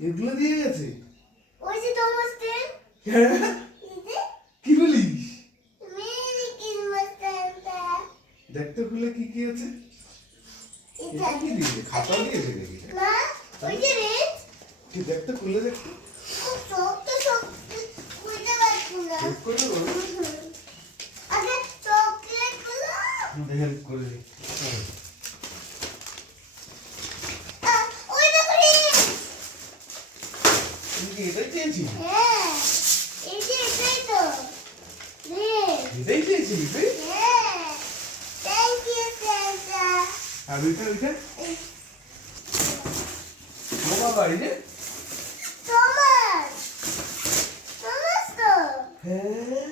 এগুলো দিয়ে গেছে? ওই যে Ten, হ্যাঁ? কি বলিস. দেখতে খুলে কি কি আছে? কি দিয়েছে খাতা দিয়েছে নাকি? না ওই যে red, কি দেখতে খুলে দেখতে? খুব শক্ত শক্ত। বুঝতে পারছি না। গুলো হেল্প করে দিই ওই দেখো red. তুমি কি এটাই চেয়েছিলি হ্যাঁ এই যে এটাই তো red. এটাই চেয়েছিলি তুই হ্যাঁ থ্যাংক ইউ Santa. আর ওইটা ওইটা ও বাবা এই যে Thomas! Thomas তো হ্যাঁ